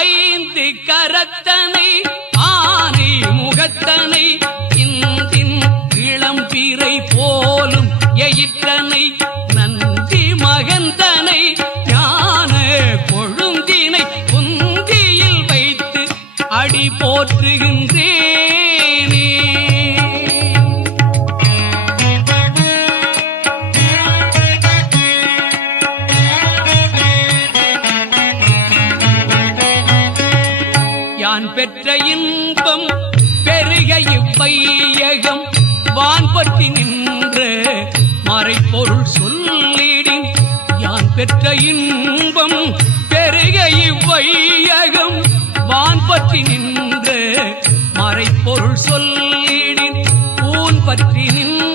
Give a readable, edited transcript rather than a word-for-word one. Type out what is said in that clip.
ஐந்து கரத்தனை ஆனை முகத்தனை இந்தின் இளம்பிறை போலும் எயிற்றனை நந்தி மகந்தனை ஞான கொழுந்தினை குந்தியில் வைத்து அடி போற்றுகின்றேனே. யான் பெற்ற இன்பம் பெருக இவ்வையகம் வான்பற்றி நின்ற மறைப்பொருள் சொல்லிடின். யான் பெற்ற இன்பம் பெருக இவ்வையகம் வான்பற்றி நின்ற மறைப்பொருள் சொல்லிடின். ஊன் பற்றி நின்ற